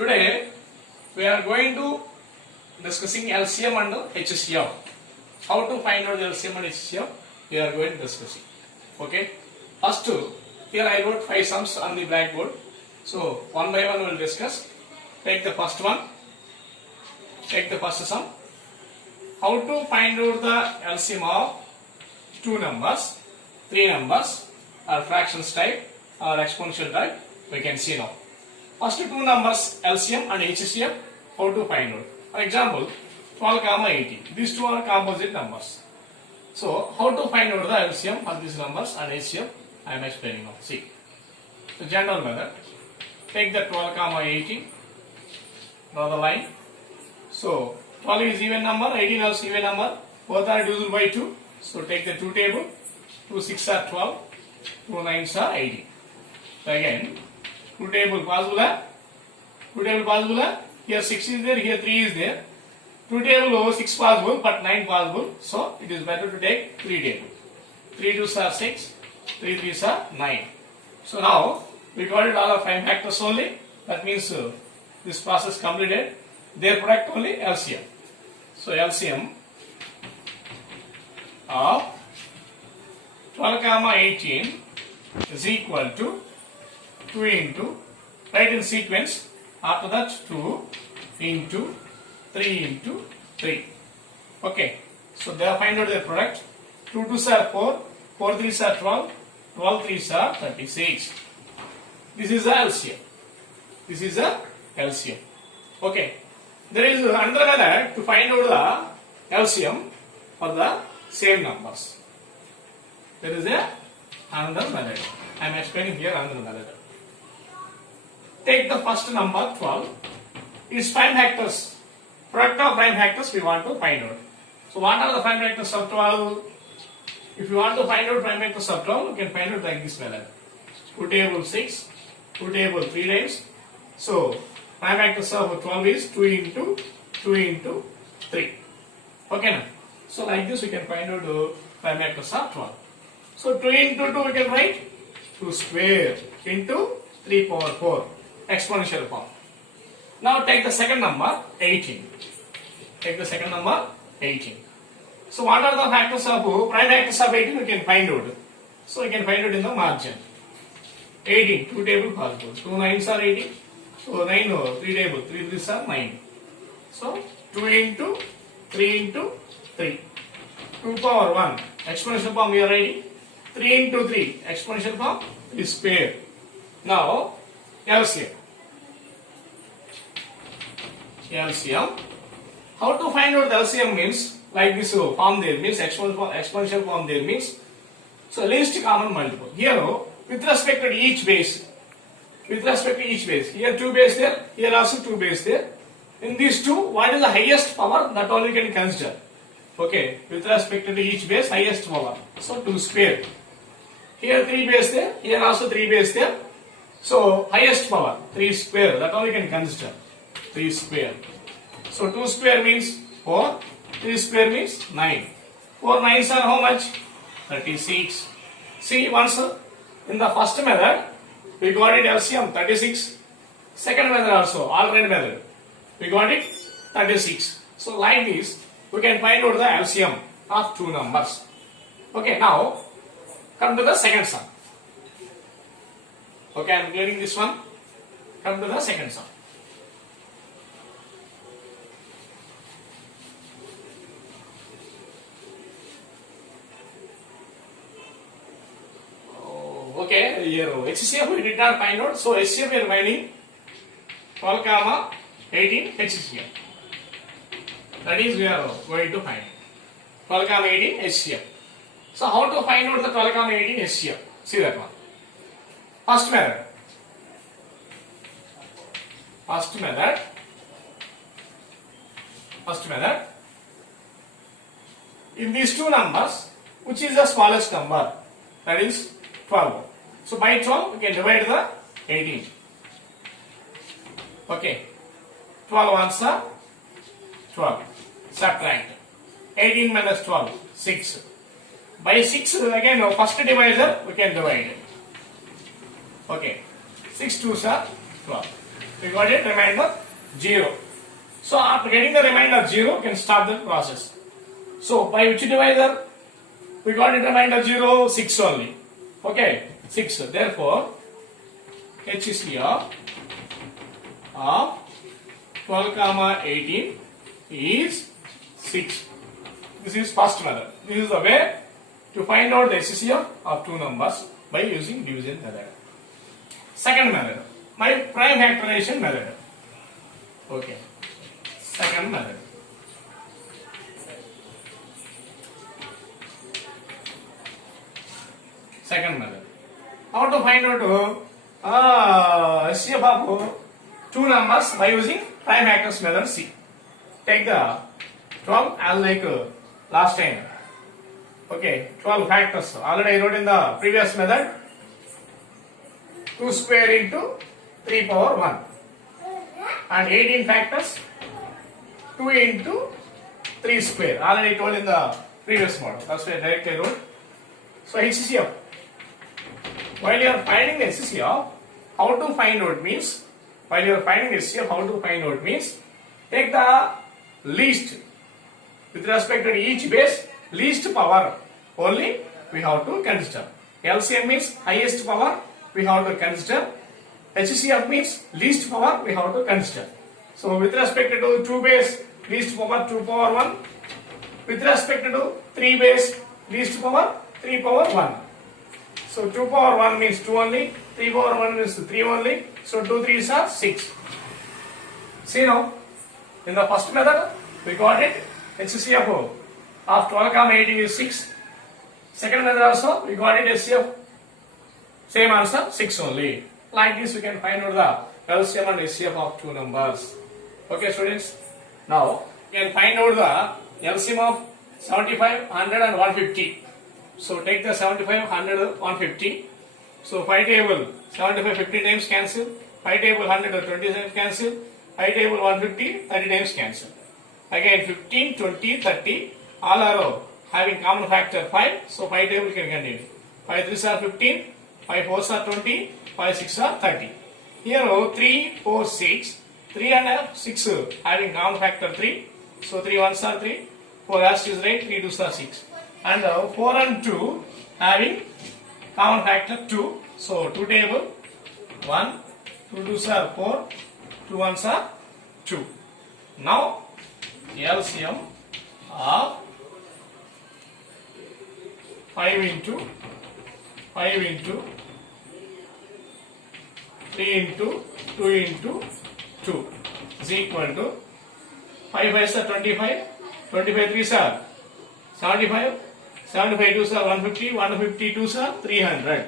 Today we are going to discussing LCM and HCF. How to find out the LCM and HCF we are going to discussing. Okay. First, here I wrote 5 sums on the blackboard. So one by one we will discuss. Take the first one. Take the first sum. How to find out the LCM of 2 numbers, 3 numbers, or fractions type or exponential type. We can see now. First 2 numbers LCM and HCF, how to find out. For example, 12, 18. These two are composite numbers. So how to find out the LCM of these numbers and HCF, I am explaining now. See, the general method. Take the 12, 18. Draw the line. So 12 is even number, 18 also even number. Both are divisible by 2. So take the 2 table. 2 6 are 12. 2 9s are 18. So again, 2 table possible. 2 table possible. Here 6 is there, here 3 is there. 2 table 6 possible, but 9 possible. So it is better to take 3 table. 3 2s are 6, 3 3s are 9. So now we got it all of 5 factors only. That means this process completed. Their product only LCM. So LCM of 12, 18 is equal to 2 into, write in sequence, after that 2 into 3 into 3. Okay, so they have find out their product. 2 2s are 4, 4 3s are 12, 12 3s are 36. This is a LCM. This is a LCM. Okay, there is another method to find out the LCM for the same numbers. There is another method. I am explaining here another method. Take the first number 12. Its prime factors. Product of prime factors we want to find out. So what are the prime factors of 12? If you want to find out prime factors of 12, you can find out like this method. 2 table 6, 2 table 3 times. So prime factors of 12 is 2 into 3. Okay now. So like this we can find out the prime factors of 12. So 2 into 2 we can write 2 square into 3 power 4. Exponential form. Now take the second number 18. Take the second number 18. So what are the factors of prime factors of 18 we can find out. So we can find out in the margin. 18, 2 table possible. 2 9s are 18. So 9, 3 table, 3 3s are 9. So 2 into 3 into 3. 2 power 1. Exponential form we are writing. 3 into 3. Exponential form is square. Now LCM. LCM. How to find out the LCM means like this form there means exponential form there means so least common multiple. Here with respect to each base. With respect to each base. Here 2 base there, here also 2 base there. In these two, what is the highest power that only can consider? Okay, with respect to each base, highest power. So 2 square. Here 3 base there, here also 3 base there. So highest power 3 square, that only can consider 3 square. So 2 square means 4, 3 square means 9. 4 9s are how much? 36. See once in the first method we got it LCM 36. Second method also alternate method we got it 36. So like this we can find out the LCM of 2 numbers. Okay, now come to the second sum. Okay, I am clearing this one. Come to the second sum. Okay, here HCF we did not find out. So HCF we are finding 12, 18 HCF. That is we are going to find 12, 18 HCF. So how to find out the 12, 18 HCF? See that one. First method. First method. In these two numbers, which is the smallest number? That is 12. So by 12 we can divide the 18. Okay. 12 ones are 12. Subtract. 18 minus 12, 6. By 6 again first divisor we can divide it. Okay. 6 2s are 12. We got it remainder 0. So after getting the remainder 0, you can start the process. So by which divisor? We got it remainder 0, 6 only. Okay, 6. Therefore, HCF of 12 comma 18 is 6. This is first method. This is the way to find out the HCF of two numbers by using division method. Second method, my prime factorization method. Okay, second method. Second method. How to find out HCF of two numbers by using prime factors method C. Take the 12 as like last time. Okay, 12 factors. Already I wrote in the previous method. 2 square into 3 power 1. And 18 factors. 2 into 3 square. Already told in the previous model. That's why I directly wrote. So HCF. While you are finding the HCF, how to find out means, while you are finding HCF, how to find out means, take the least, with respect to each base, least power only we have to consider. LCM means highest power we have to consider. HCF means least power we have to consider. So with respect to 2 base, least power 2 power 1. With respect to 3 base, least power 3 power 1. So 2 power 1 means 2 only, 3 power 1 means 3 only. So 2 3s are 6. See now, in the first method, we got it. HCF of 12 comma 18 is 6. Second method also, we got it HCF. Same answer, 6 only. Like this, we can find out the LCM and HCF of two numbers. Okay, students. Now, we can find out the LCM of 75, 100 and 150. So take the 75, 100, 150. So 5 table, 75, 50 times cancel. 5 table, 100, 20 times cancel. 5 table, 150, 30 times cancel. Again 15, 20, 30. All are having common factor 5. So 5 table can continue. 5 3s are 15. 5 4s are 20. 5 6 are 30. Here 3, 4, 6. 3 and 6 having common factor 3. So 3 1s are 3. 4 as is right. 3 2s are 6. And 4 and 2 having common factor 2. So 2 table 1, 2 2s are 4, 2 1s are 2. Now LCM of 5 into 5 into 3 into 2 into 2 is equal to 5 5s are 25, 25 3s are 75, 75 2s are 150, 150 2s are 300.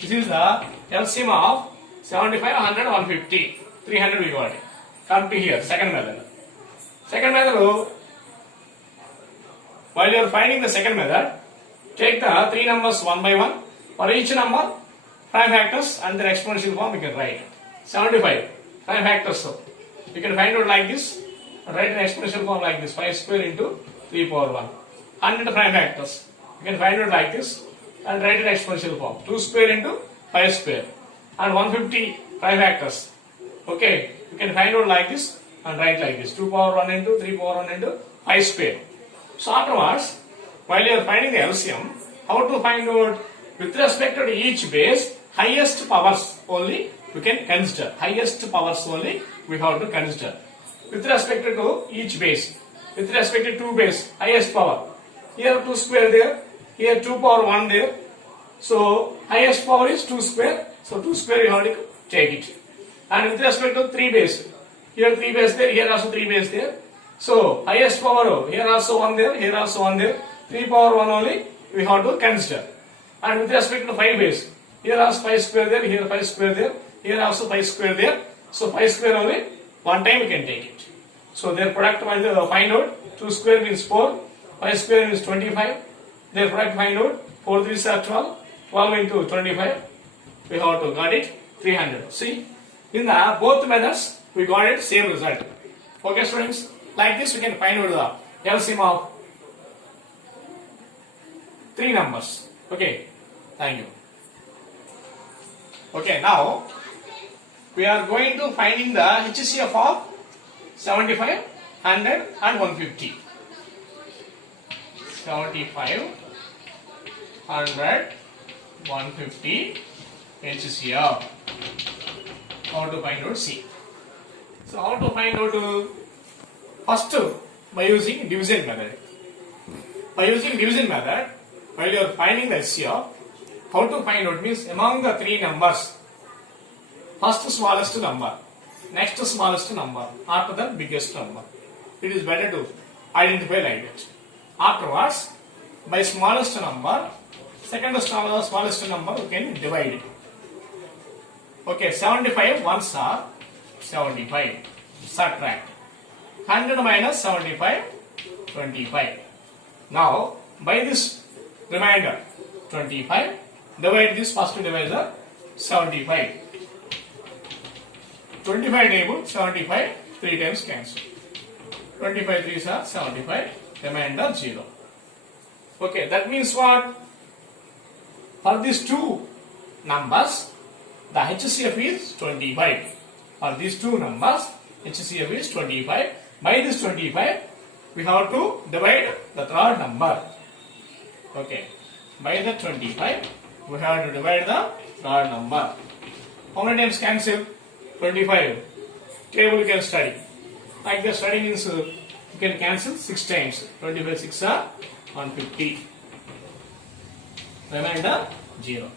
This is the LCM of 75, 100, 150. 300 we got it. Come to here, second method. Second method, while you are finding the second method, take the 3 numbers one by one. For each number, prime factors and their exponential form you can write. 75 prime factors. So you can find out like this. Write an exponential form like this. 5 square into 3 power 1. 100 prime factors. You can find out like this and write an exponential form. 2 square into 5 square. And 150 prime factors. Okay, you can find out like this and write like this. 2 power 1 into 3 power 1 into 5 square. So afterwards, while you are finding the LCM, how to find out with respect to each base, highest powers only we can consider. Highest powers only we have to consider. With respect to each base, with respect to 2 base, highest power. Here 2 square there, here 2 power 1 there. So highest power is 2 square. So 2 square you have to take it. And with respect to 3 base, here 3 base there, here also 3 base there. So highest power, here also 1 there, here also 1 there. 3 power 1 only we have to consider. And with respect to 5 base, here also 5 square there, here 5 square there, here also 5 square there. So 5 square only one time we can take it. So their product find out. 2 square means 4, 5 square means 25. Their product find out. 4 3s are 12. 12 into 25. We have to got it 300. See, in the both methods we got it same result. Okay, students. Like this we can find out the LCM of 3 numbers. Okay, thank you. Okay, now we are going to finding the HCF of 75, 100 and 150. 75, 100, 150 HCF. How to find out C? So how to find out? First, by using division method. By using division method, while you are finding the HCF, how to find out means among the three numbers, first smallest number, next smallest number, after that biggest number. It is better to identify like that. Afterwards, by smallest number, second smallest number, you can divide it. Okay, 75 ones are 75. Subtract. 100 minus 75, 25. Now, by this remainder, 25, divide this first divisor, 75. 25 table, 75, 3 times cancel. 25 3s are 75, remainder 0. Okay, that means what? For these two numbers, the HCF is 25. For these two numbers, HCF is 25. By this 25, we have to divide the third number. Okay, by the 25, we have to divide the third number. How many times cancel? 25. Table you can study. Like the study means you can cancel 6 times. 25 6 are 150. Remainder 0.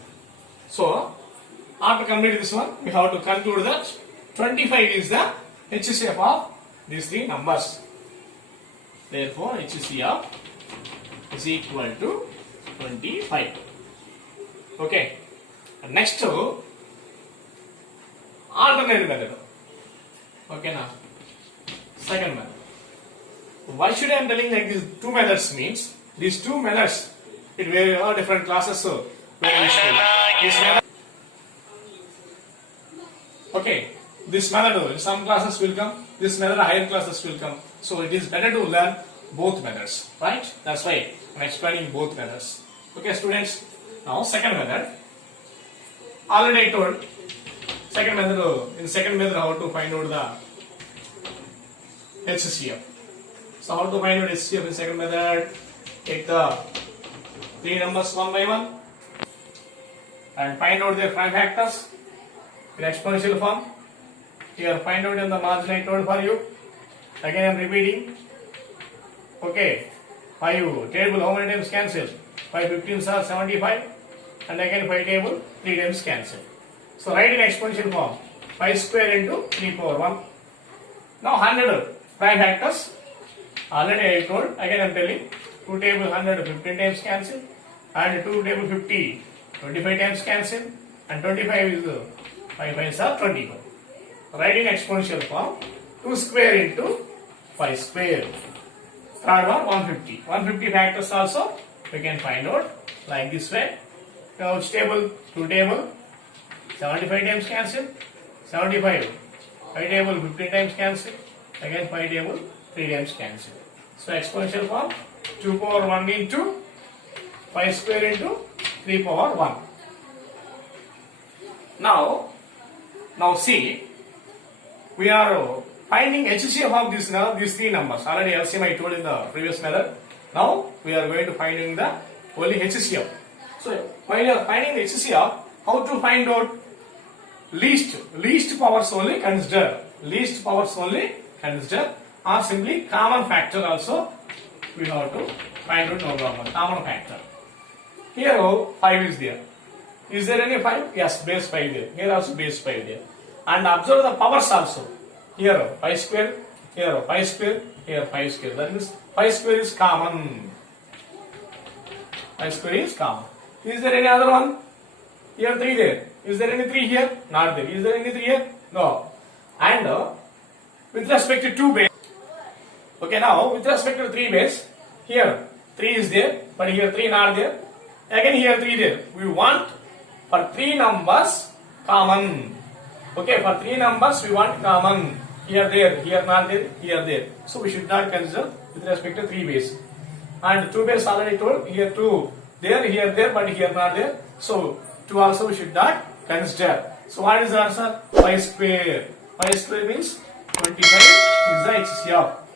So, after completing this one, we have to conclude that 25 is the HCF of these three numbers. Therefore, HCF is equal to 25. Okay. Next, alternative method. Okay, now second method. Why should I am telling like these two methods means these two methods it will have different classes, so very useful. This method, okay, this method some classes will come, this method higher classes will come, so it is better to learn both methods, right? That's why I am explaining both methods. Okay, students. Now second method. Already I told second method. In second method, how to find out the HCF. So how to find out HCF in second method? Take the three numbers one by one and find out their prime factors in exponential form. Here find out in the margin I told for you. Again I am repeating. Okay, 5 table how many times cancel? 5 15s are 75 and again 5 table 3 times cancel. So write in exponential form 5 square into 3 power 1. Now 100 prime factors. Already I told, again I am telling 2 table 100 15 times cancel and 2 table 50 25 times cancel and 25 is 5 5s are 25. Write in exponential form 2 square into 5 square. Third one 150. 150 factors also we can find out like this way. Now which table? 2 table 75 times cancel, 75 5 table 15 times cancel, again 5 table 3 times cancel. So exponential form 2 power 1 into 5 square into 3 power 1. Now see, we are finding HCF of these three numbers. Already LCM I told in the previous method. Now we are going to finding the only HCF. So while you are finding the HCF, how to find out least powers only consider. Least powers only consider, or simply common factor also we have to find out, no problem. Common factor. Here 5 is there. Is there any 5? Yes, base 5 there. Here also base 5 there. And observe the powers also. Here 5 square, here 5 square, here 5 square. That means 5 square is common. 5 square is common. Is there any other one? Here 3 there. Is there any 3 here? Not there. Is there any 3 here? No. And with respect to 2 base. Okay, now with respect to 3 base, here 3 is there, but here 3 not there. Again here 3 there. We want for 3 numbers common. Okay, for 3 numbers we want common. Here there, here not there, here there. So we should not consider with respect to 3 base. And 2 base already told, here 2 there, here there, but here not there. So 2 also we should not consider. So what is the answer? Pi square. Pi square means 25 is the HCF.